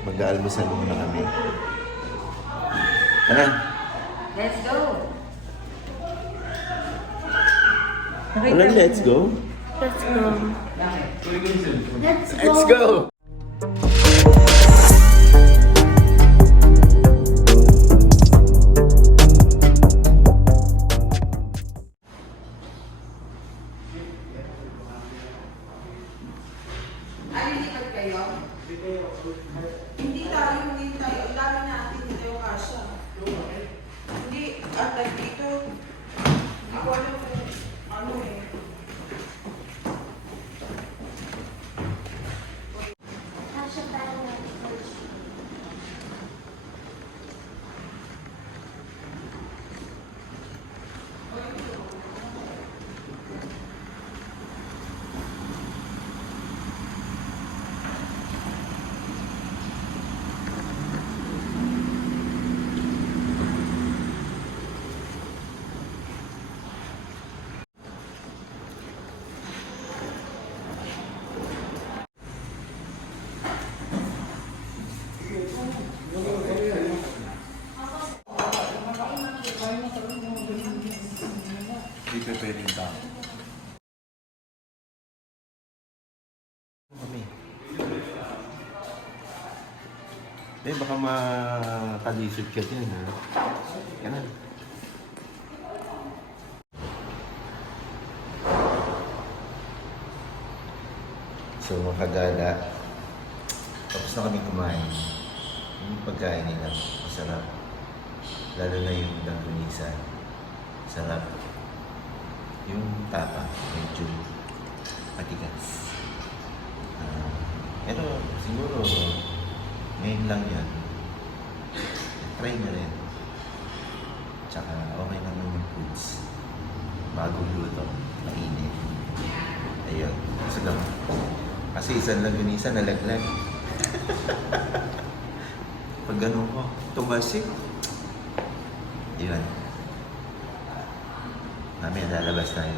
Mag-aalmusal muna kami. Tara. Let's go! Walang let's go. Let's go. Let's go! Alilipat kayo? Hindi tayo. Ang dami natin, hindi tayo kasha. Hindi, at dito, hindi ko alam kung ano eh. Dito pwedeng tao. Kami. Baka makalisod ka dyan, ha? Yan na. So, makagala. Tapos na kami kumain. Yung pagkain nila, masarap. Lalo na yung langgunisa. Sarap. Yung tapa, medyo matigas. Pero siguro, ngayon lang yan. Try na rin. Tsaka okay naman yung foods. Bagong luto, mainit. Ayun, sige. Kasi isang langganisa nalaglag. Pag ganun ko, tumasik. Yun. Namin lalabas tayo.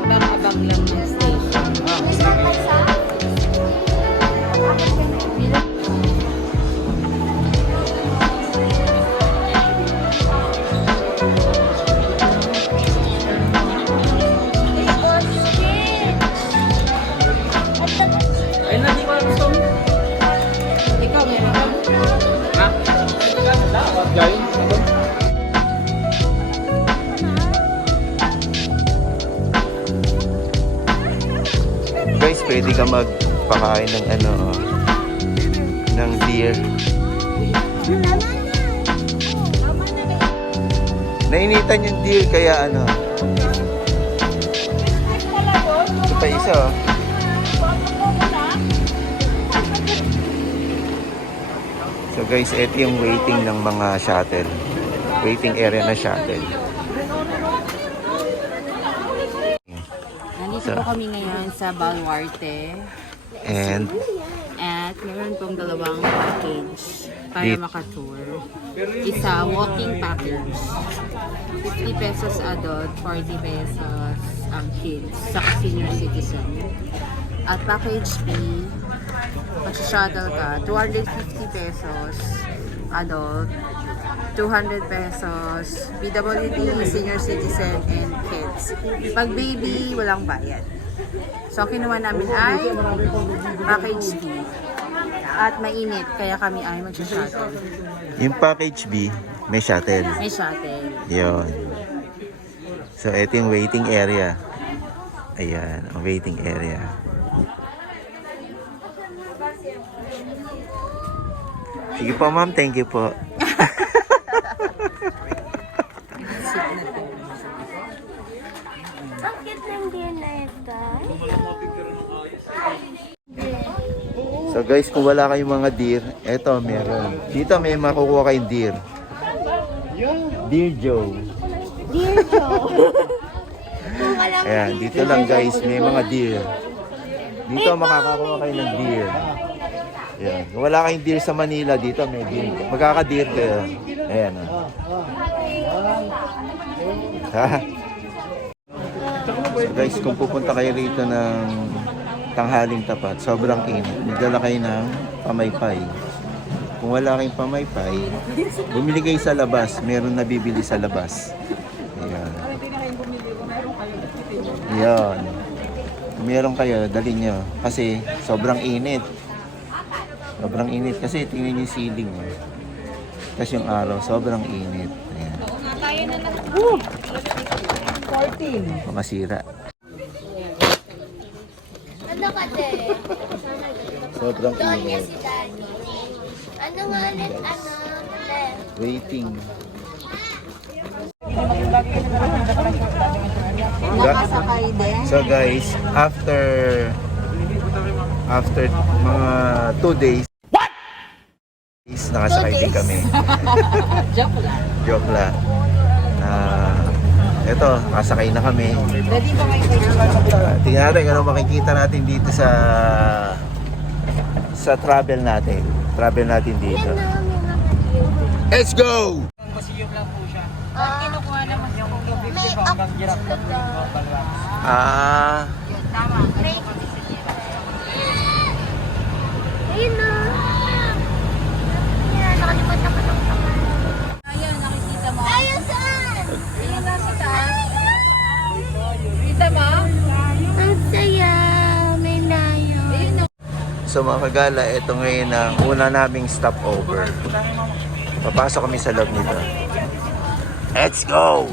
Abang-abang lang yung station. Ay, hindi ko gusto mo. Ikaw, meron ka? Ha? Gayong? Guys, pwede ka magpakain ng ng deer. Nainitan yung deer kaya ito pa isa, oh. So guys, ito yung waiting ng mga shuttle. Waiting area na shuttle. Nandito po kami ngayon sa Baluarte. And At meron pong dalawang package para makatour. Isa, walking package. 50 pesos adult, 40 pesos ang kids, sa senior citizen. At package B, pag-shuttle ka, 250 pesos adult, 200 pesos, PWD, senior citizen, and kids. Pag baby, walang bayad. So, kinuha namin ay package B. at mainit, kaya kami ay mag-shuttle. Yung package B, may shuttle. May shuttle. Yun. So, ito yung waiting area. Ayan, ang waiting area. Sige po, ma'am. Thank you po. Bakit hindi na ito? So guys, kung wala kayong mga deer, eto meron. Dito may makukuha kayong deer. Deer Joe. Dear Joe. Kung walang Ayan, dito lang guys, may mga deer. Dito makakakuha kayo ng deer. Ayan. Kung wala kayong deer sa Manila, dito may deer. Magkaka-deer kayo. Ayan. Ha? So guys, kung pupunta kayo rito ng tanghaling tapat, sobrang init. Magdala kayo ng pamaypay. Kung wala kayong pamaypay, bumili kayo sa labas. Meron nabibili sa labas. Ayan. Yan. Kung meron kayo, dali nyo. Kasi sobrang init. Sobrang init kasi tingnan nyo yung ceiling. Kasi yung araw, sobrang init. Ayan. 14. Makasira. ano ka din? Sobrang Doon niya init. si Daddy. Ano nga ulit? Ano? Waiting. Nakasakay din. So guys, after mga 2 days, nakasakay din kami. Joke lang. Eto, nakasakay na kami. Ready ba kayo kayo? Tingnan natin ano makikita natin dito sa travel natin. Travel natin dito. Let's go! May octopus doon. Ah, Ayun na. Ayan, nakalimutan ko ng pangalan. Ayun, nakikita mo. Ayun, saan? Ayun, nasa taas. Kita mo? Ang saya. May layo. so mga kagala, ito ngayon ang una naming stopover. Papasok kami sa loob nito. Let's go!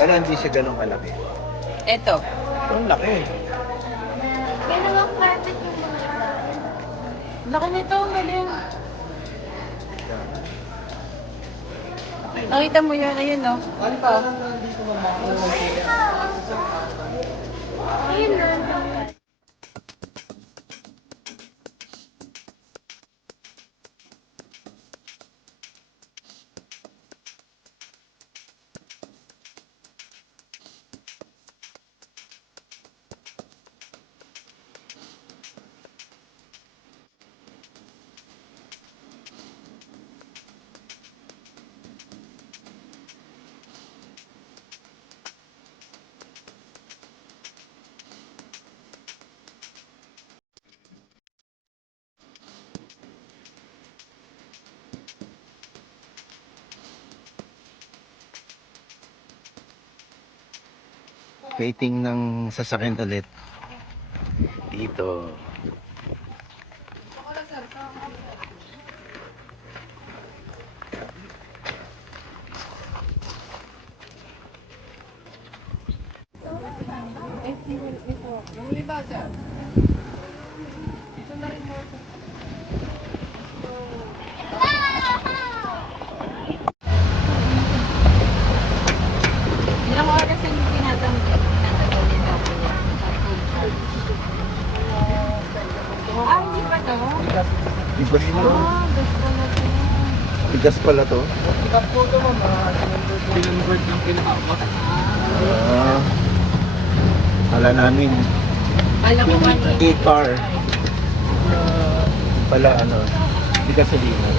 Pero hindi siya ganun kalaki. Ito. Ang laki. Pero ang carpet yung mga layo. Laki nito, galing. Nakita mo yun, ayun no? Ano pa? Ayun na. Waiting ng sasakyan ulit. Dito. Ilang oras yung tinatagal nito? Ah, hindi pa to? Bigas mo. Ah, gusto na to. Bigas pala to. Sikat po ito mo, pinanword ng kinakamas. Kala namin. Kala ko kanina. 8 bar. Pala ano. Bigas sa limo.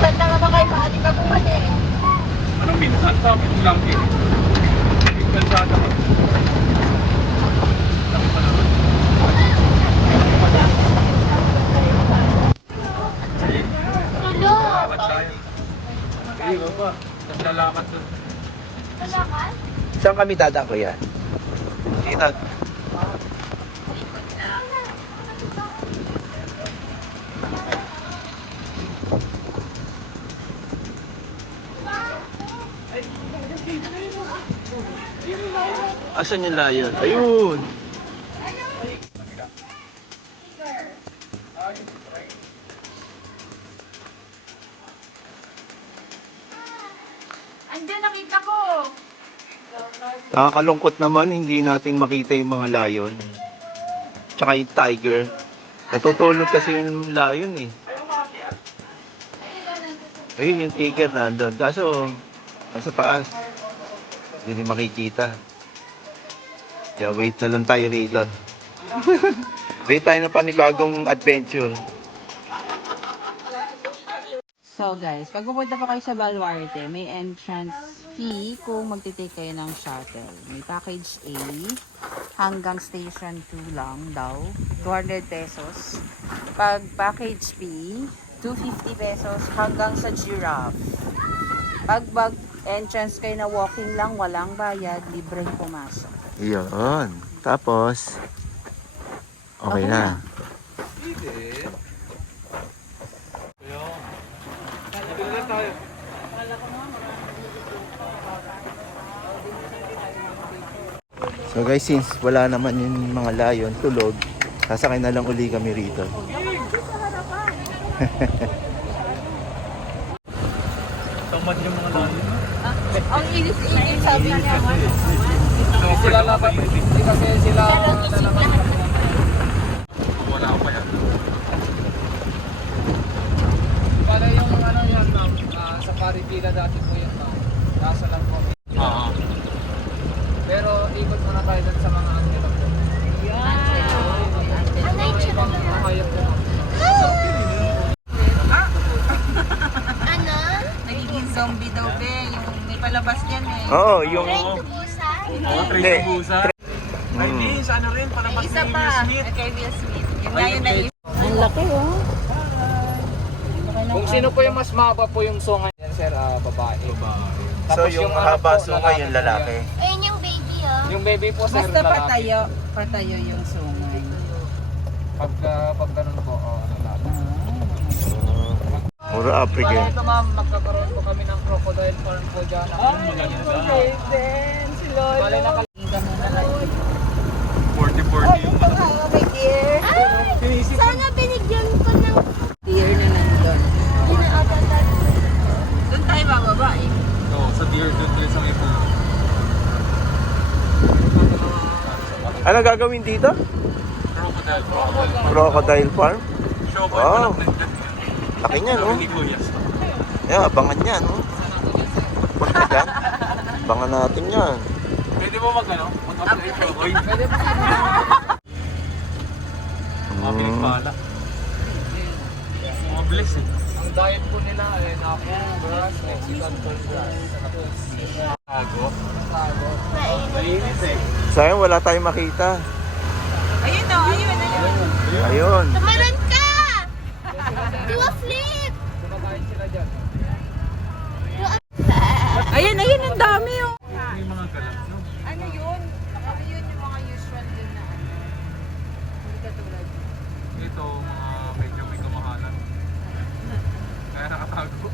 Basta nga ba kayo paati ka bumalik? Anong minsan sa amin lang eh? Kalsada ka. Tulo! Hindi ba? Salamat doon. Malakas? Saan kami dadako yan? Dito. Asan yung layon? Ayun! Andiyan, nakita ko! Nakakalungkot naman, hindi natin makita yung mga layon. Tsaka yung tiger. Natutulog kasi yung layon eh. Ayun yung tiger nandun. Kaso, nasa taas. Hindi makikita. Kaya wait na lang tayo rito. Wait tayo na panibagong adventure. So guys, pag pupunta pa kayo sa Baluarte, may entrance fee kung magtitake kayo ng shuttle. May package A, hanggang station 2 lang daw, 200 pesos. Pag package B, 250 pesos hanggang sa Giraffe. Pag entrance kayo na walking lang, walang bayad, libreng pumasok. Yun. Tapos, okay na. So guys, since wala naman yung mga layon, tulog, sasakay na lang uli kami rito. Tamad yung mga lalim. Ang inis-inis sabi niya man. Sila laban. Hindi kasi sila lalaban. Wala ko pa yan. Para yung ano yan, ma'am, sa Paripila dati po yan, ma'am. Nasa lang po. Oo. Pero ikot muna tayo dun sa mga antila po. Ano yung tsura mo? Hayop po. Ano? Nagiging zombie daw, be. Yung may palabas yan eh. Oo, yung... Train to Busan? Hindi. Hindi, sa ano rin, palabas Isa ni pa, Will Smith. kay Will Smith. Yung nga yun na Ang laki oh. Kung sino po yung mas mahaba po yung songa yan, sir, babae. So Tapos yung ano mahaba po, sunga yung lalaki. Ayun yung baby, oh. Yung baby po, sir, Basta lalaki. patayo yung sungay. Pag ganun po, ano lalaki. Puro Africa. Bale ito ma'am, magkakaroon po kami ng crocodile farm po dyan. Si Lolo. Bale nakalimutan muna na yun. 40-40 yung ano. May dear. Sana binigyan ko ng Deer na nandun. inaabatan. Doon tayo bababa eh. Oo, sa deer doon tayo sa may pool. Ano gagawin dito? Crocodile. Crocodile farm? Show ko Wow. yung anak ng Laki niya, no? ni Kuya. Yeah, abangan niya, no? Punta dyan. Abangan natin yan. Pwede mo mag-ano? Mag-apply show ko. Pwede po sa Mga pinagpala. Mga bliss eh. ang diet po nila ay napo, grass, Mexican grass. Tapos Tago. tago. Mainit eh. Sayang, wala tayong makita. Ayun o, ayun. Ayun. Tumalan ka! Do a flip! Kumakain sila dyan. Ayun, ang dami oh. May mga galang, no? Ano yun? Ano yun yung mga usual din na ano? Hindi katulad. Ito, mga medyo may kamahalan. Kaya nakatago.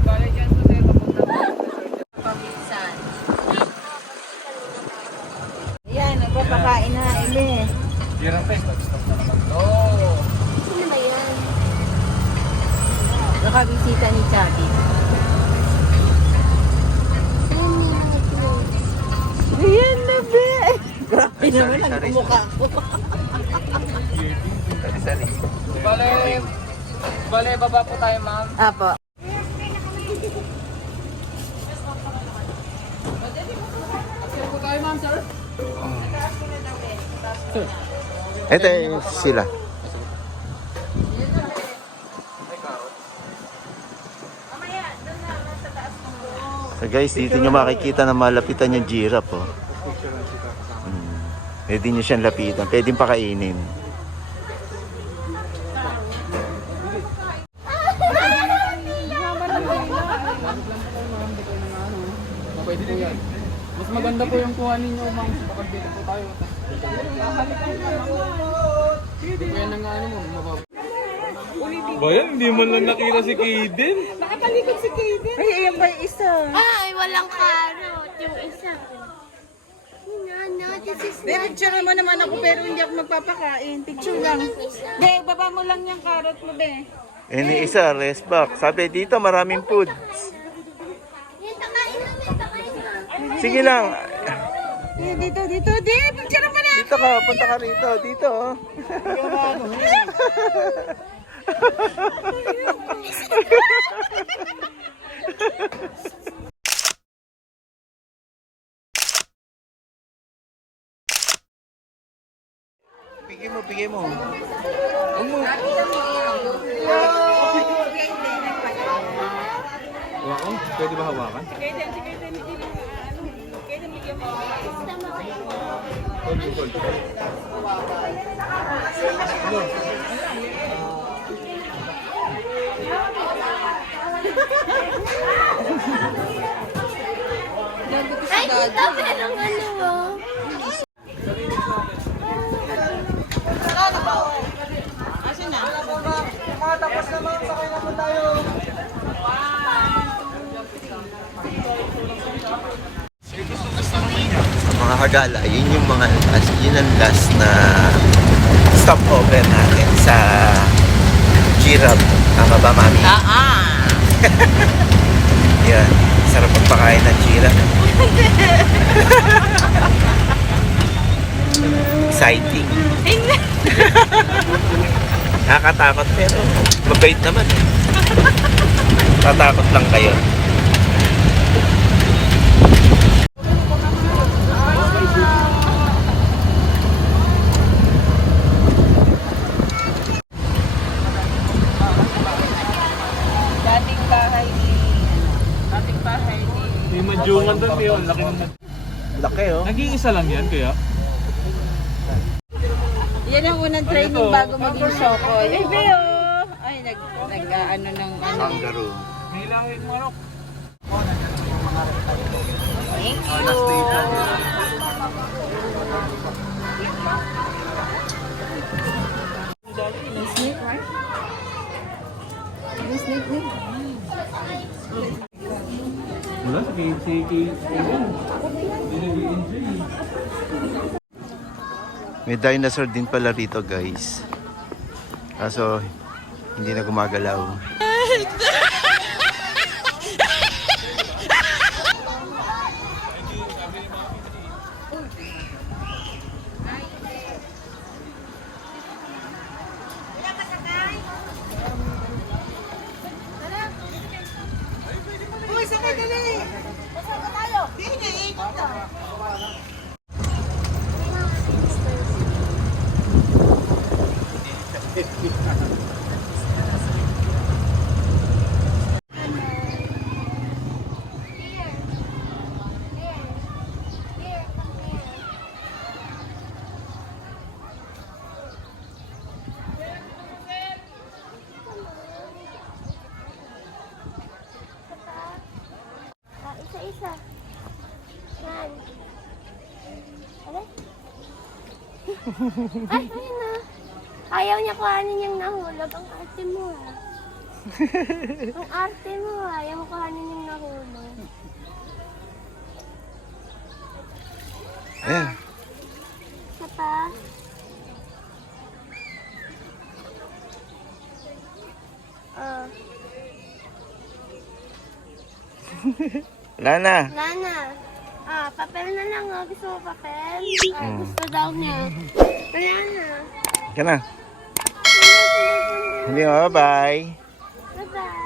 Bale dyan po tayo papunta po. Paminsan. Ayan, nagpapakain na, Ele. Hirang face, mag-stop na naman. Oh! Sino ba yan? Nakabisita ni Chubby. Sino yung mga clothes? Ayan na, be. Grabe naman ang mukha ko. Bale, baba po tayo ma'am. Apo. Sir po tayo ma'am, sir. Ito sila. So guys, dito nyo makikita na malapitan yung giraffe. Oh. Pwede nyo siyang lapitan. Pwede pakainin. Pwede po yan. Mas maganda po yung kuha ninyo ma'am. Bakit dito po tayo. Hindi po yan ang ano mo, mababa. Bayan, hindi man lang nakita si Kaden. Ay, ayan ba yung isa? Ay, walang karot. Yung isa. No, this is Be, picture mo naman ako pero hindi ako magpapakain. Picture lang. Be, baba mo lang yung carrot mo, be. Ini isa, rest back. Sabi dito, maraming food. Yan, takain na. Sige lang. Dito. Di, picture mo na. Dito ka, punta ka rito. Dito. Oh. Pigay mo. Hawakan? Pwede ba hawakan? Ay, ito pero ano oh. Asan na? Tapos na ma'am, sakay na po tayo. Mga kagala, yun yung mga yun ang last na stopover natin sa giraffe. Tama ba, mami? Yan. Sarap pagpakain ng giraffe. Exciting. Nakakatakot pero mabait naman. Tatakot lang kayo. Dating bahay ni... May madyungan doon yun. Laki ng Laki oh. Nag-iisa lang yan kaya? Yan ang unang training bago maging sokoy. Ay, be, oh. Ay, ano ng ano. Kangaroo. May lahing manok. Thank you. Snake, right? Wala, si Kevin. May dinosaur din pala rito guys. Kaso hindi na gumagalaw. Uy, sakay dali! Saan tayo? Hindi, ikot ka. Isa-isa. Yan. Ano? Ay, ayun na. Ayaw niya kuhanin yung nahulog. Ang arte mo ah. Ang arte mo ah. Ayaw mo kuhanin yung nahulog. Ayan. Isa pa. Ah. Wala na. Wala na. Ah, papel na lang oh. Gusto mo papel? Ah, gusto daw niya. Wala na. Ka na. Hindi, bye-bye. Bye-bye.